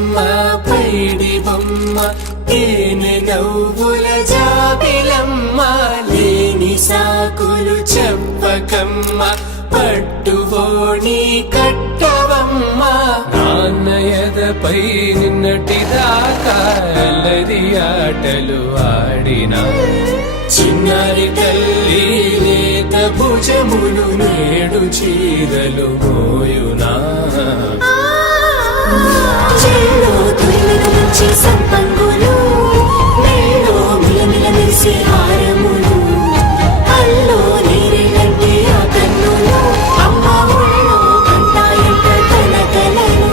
బొమ్మ పైడి బొమ్మ తేనె నవ్వుల జాబిలమ్మ లేని సాకులు చెప్పకమ్మ పట్టువోణి కట్టవమ్మ నాన్నయదపై నిన్నటిదాకా అల్లరి ఆటలు ఆడినా చిన్నారి తల్లి లేత భుజములు నేడు చీరలు మోయునా చెల్లో తొలిమెల నుంచి సంపంగులు మెల్లో మిలమిల మెరిసే హారములు అల్లో నీరెళ్ళంటే ఆ కన్నులు అమ్మ ఒళ్ళో కంటాయంట కలకలను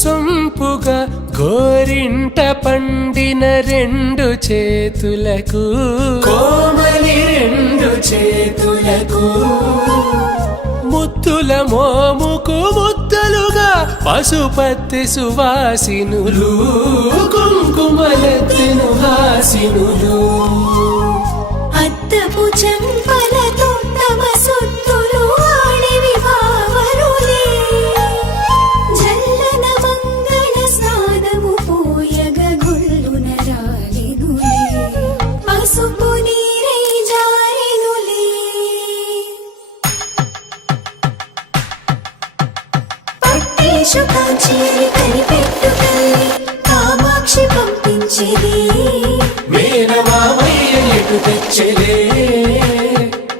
సొంపుగా గోరింట పండిన రెండు చేతులకు కోమలి రెండు చేతులకు ముద్దుల మోముకు ముద్దలుగా పశుపతి సువాసినులు కుంకుమలెత్తిను హాసినులు అద్దపు చెంపలతో తమ సొత్తులు ఆడివి భావరులే జల్లన మంగళ స్నానము పోయగ గొల్లున రాలినులే పసుపు నీరై జారినులే పట్టేషు కాంచేరి కనిపెట్టుకల్లి కామాక్షి పంపించేది మేనమామయ్య ఎటు తెచ్చలే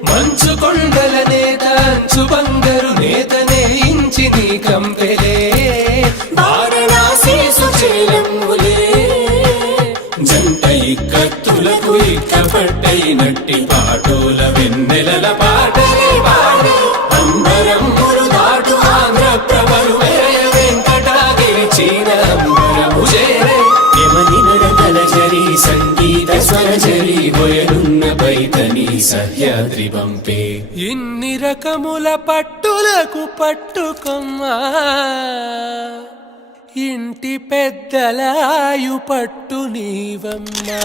మంచు కొండల నేత అంచు బంగారు నేతనే ఇంచి నీ కంపెలే వారణాసి సుచేలమ్ములే జంట ఇక్కత్తులకు ఇక్కపట్టైనట్టి పాటోల వెన్నెలల పాటలే పాడే అంబరమ్ములు దాటు ఆంధ్ర ప్రభలు వేయ వెంకటాగిరి చీన అంబరము చేరే యమని నడకల జరి సంగీత స్వరజరి బొయలున్న బైతని సహ్యాద్రి పంపే ఇన్ని రకముల పట్టులకు పట్టుకొమ్మా ఇంటి పెద్దలాయు పట్టు నీవమ్మా.